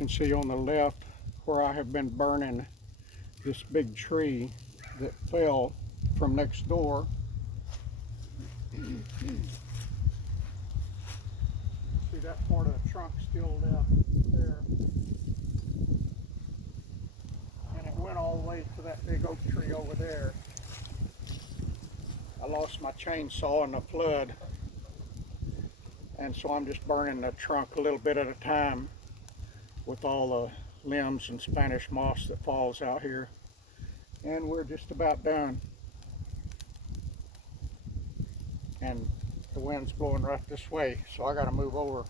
can see on the left where I have been burning this big tree that fell from next door. See that part of the trunk still left there. And it went all the way to that big oak tree over there. I lost my chainsaw in the flood, and so I'm just burning the trunk a little bit at a time with all the limbs and Spanish moss that falls out here. And we're just about done. And the wind's blowing right this way, so I gotta move over.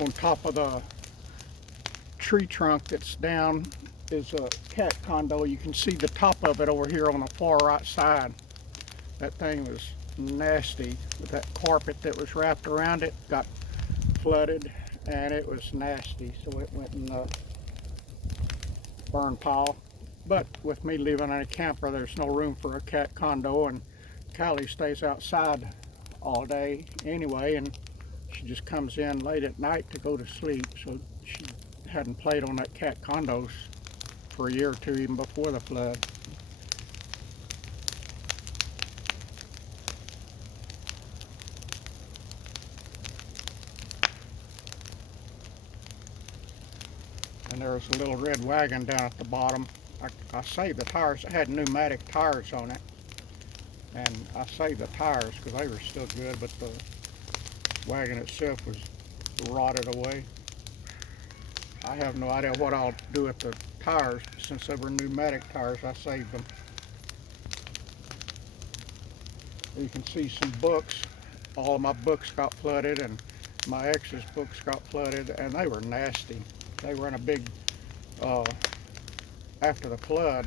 on top of the tree trunk that's down is a cat condo. You can see the top of it over here on the far right side. That thing was nasty. That carpet that was wrapped around it got flooded and it was nasty, so it went in the burn pile. But with me living in a camper, there's no room for a cat condo, and Kylie stays outside all day anyway, and she just comes in late at night to go to sleep. So she hadn't played on that cat condos for a year or two, even before the flood. And there was a little red wagon down at the bottom. I saved the tires. It had pneumatic tires on it, and I saved the tires because they were still good, but the wagon itself was rotted away. I have no idea what I'll do with the tires. Since they were pneumatic tires, I saved them. You can see some books. All of my books got flooded, and my ex's books got flooded, and they were nasty. They were in a big, after the flood,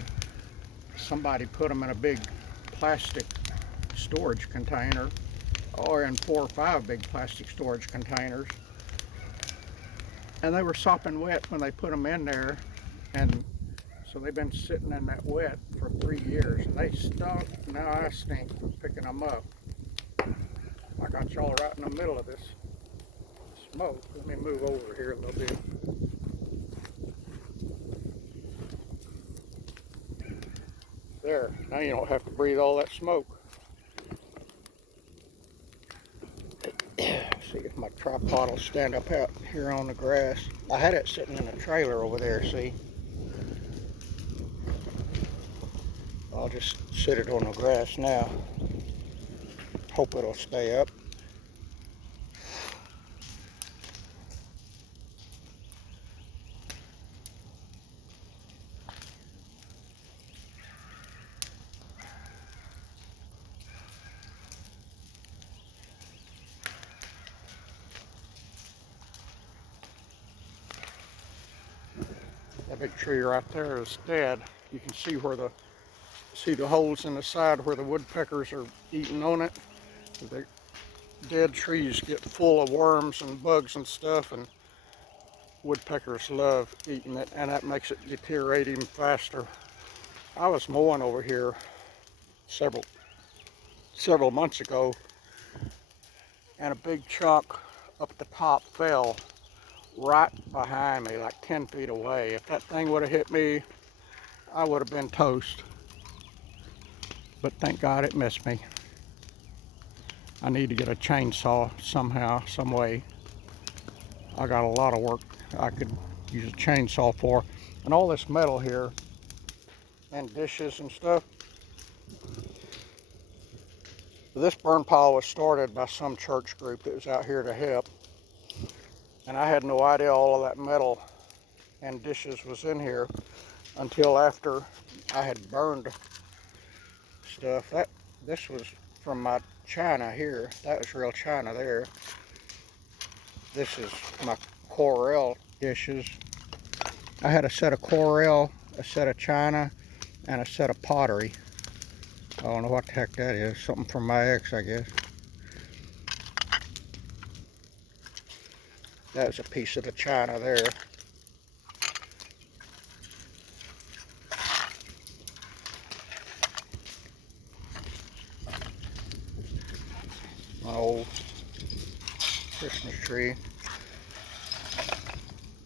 somebody put them in a big plastic storage container, or in 4 or 5 big plastic storage containers. And they were sopping wet when they put them in there, and so they've been sitting in that wet for 3 years. And they stunk. Now I stink from picking them up. I got y'all right in the middle of this smoke. Let me move over here a little bit. There, now you don't have to breathe all that smoke. See if my tripod will stand up out here on the grass. I had it sitting in the trailer over there, see? I'll just sit it on the grass now. Hope it'll stay up. That big tree right there is dead. You can see where the holes in the side where the woodpeckers are eating on it. The dead trees get full of worms and bugs and stuff, and woodpeckers love eating it, and that makes it deteriorate even faster. I was mowing over here several months ago, and a big chunk up at the top fell right behind me, like 10 feet away. If that thing would have hit me, I would have been toast. But thank God it missed me. I need to get a chainsaw somehow, some way. I got a lot of work I could use a chainsaw for. And all this metal here, and dishes and stuff. This burn pile was started by some church group that was out here to help. And I had no idea all of that metal and dishes was in here until after I had burned stuff. This was from my china here. That was real china there. This is my Corel dishes. I had a set of Corel, a set of china, and a set of pottery. I don't know what the heck that is. Something from my ex, I guess. That's a piece of the china there. My old Christmas tree.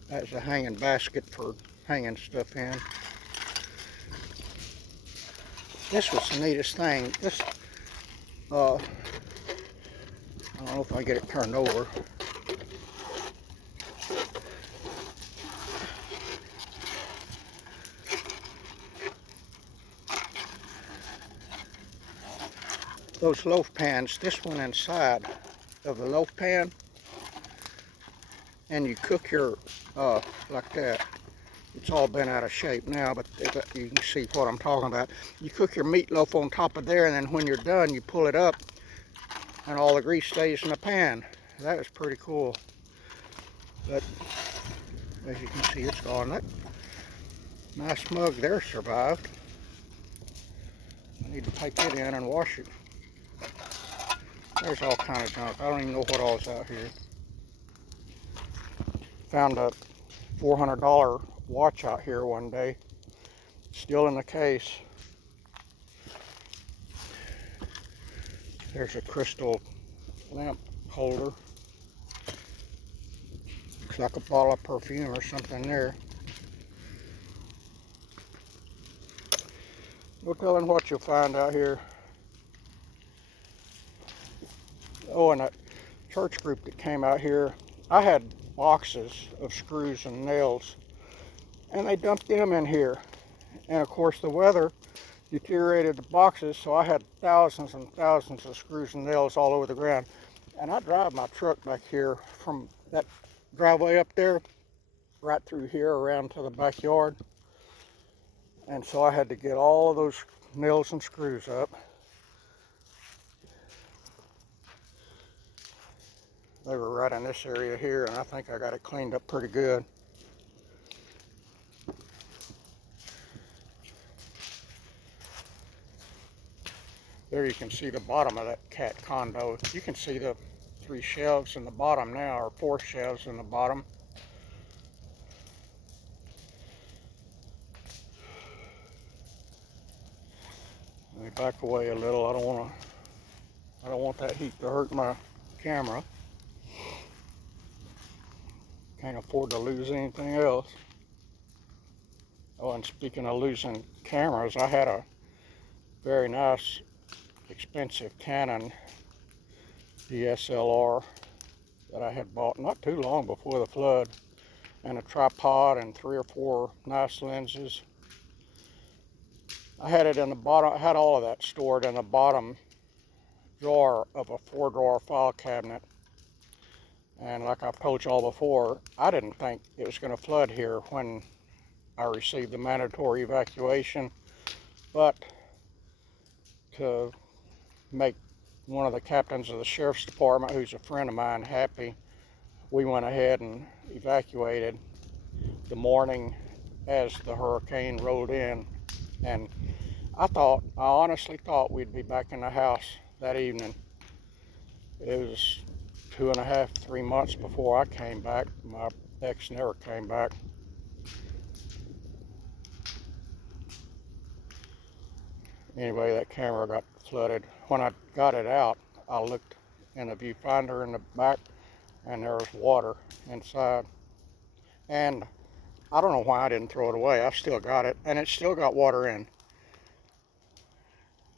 That's a hanging basket for hanging stuff in. This was the neatest thing. This, I don't know if I get it turned over. Those loaf pans, this one inside of the loaf pan, and you cook your, like that. It's all been out of shape now, but you can see what I'm talking about. You cook your meatloaf on top of there, and then when you're done, you pull it up, and all the grease stays in the pan. That is pretty cool. But as you can see, it's gone. That nice mug there survived. I need to take it in and wash it. There's all kind of junk. I don't even know what all's out here. Found a $400 watch out here one day, still in the case. There's a crystal lamp holder. Looks like a bottle of perfume or something there. No telling what you'll find out here. Oh, and that church group that came out here, I had boxes of screws and nails, and they dumped them in here. And of course the weather deteriorated the boxes, so I had thousands and thousands of screws and nails all over the ground. And I drive my truck back here from that driveway up there, right through here around to the backyard. And so I had to get all of those nails and screws up. They were right in this area here, and I think I got it cleaned up pretty good. There you can see the bottom of that cat condo. You can see the 3 shelves in the bottom now, or 4 shelves in the bottom. Let me back away a little. I don't want that heat to hurt my camera. Can't afford to lose anything else. Oh, and speaking of losing cameras, I had a very nice, expensive Canon DSLR that I had bought not too long before the flood, and a tripod and 3 or 4 nice lenses. I had it in the bottom, I had all of that stored in the bottom drawer of a 4-drawer file cabinet. And like I've told y'all before, I didn't think it was going to flood here when I received the mandatory evacuation. But to make one of the captains of the sheriff's department, who's a friend of mine, happy, we went ahead and evacuated the morning as the hurricane rolled in. And I honestly thought we'd be back in the house that evening. It was 2.5, 3 months before I came back. My ex never came back. Anyway, that camera got flooded. When I got it out, I looked in the viewfinder in the back, and there was water inside. And I don't know why I didn't throw it away. I've still got it, and it's still got water in.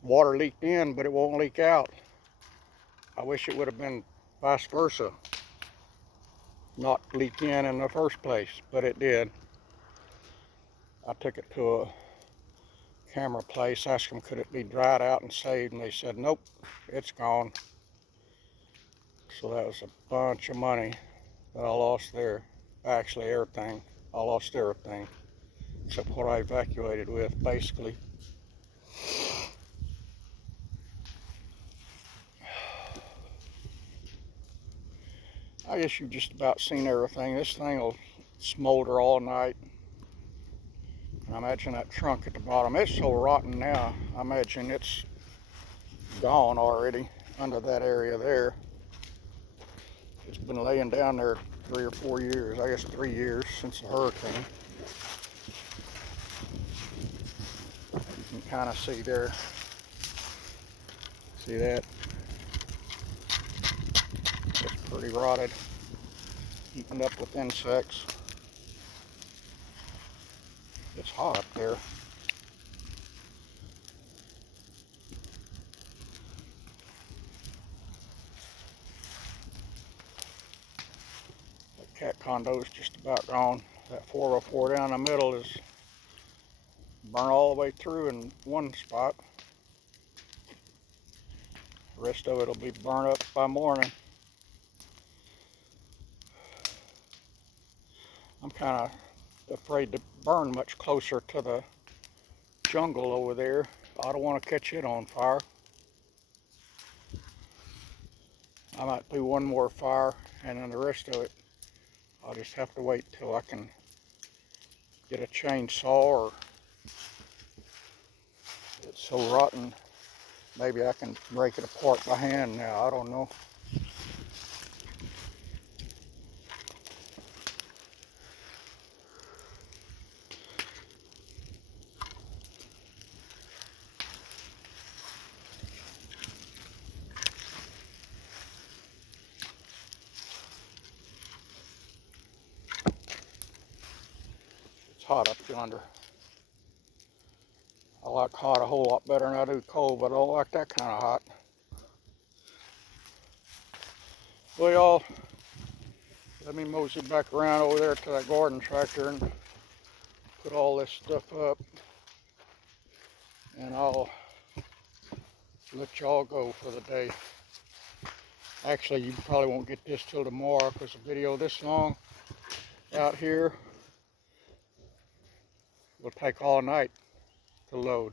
Water leaked in, but it won't leak out. I wish it would have been vice versa. Not leak in the first place, but it did. I took it to a camera place, asked them could it be dried out and saved, and they said nope, it's gone. So that was a bunch of money that I lost there. Actually everything. I lost everything except what I evacuated with, basically. I guess you've just about seen everything. This thing will smolder all night. I imagine that trunk at the bottom, it's so rotten now, I imagine it's gone already under that area there. It's been laying down there 3 or 4 years, I guess 3 years since the hurricane. You can kind of see there, see that? It's pretty rotted, eaten up with insects. It's hot up there. That cat condo is just about gone. That 404 down the middle is burned all the way through in one spot. The rest of it will be burned up by morning. I'm kind of afraid to burn much closer to the jungle over there. I don't want to catch it on fire. I might do one more fire, and then the rest of it I'll just have to wait till I can get a chainsaw, or it's so rotten, maybe I can break it apart by hand now, I don't know. It's hot up yonder. I like hot a whole lot better than I do cold, but I don't like that kind of hot. Well, y'all, let me mosey back around over there to that garden tractor and put all this stuff up, and I'll let y'all go for the day. Actually, you probably won't get this till tomorrow, because a video this long out here will take all night to load.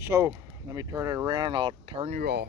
So let me turn it around and I'll turn you off.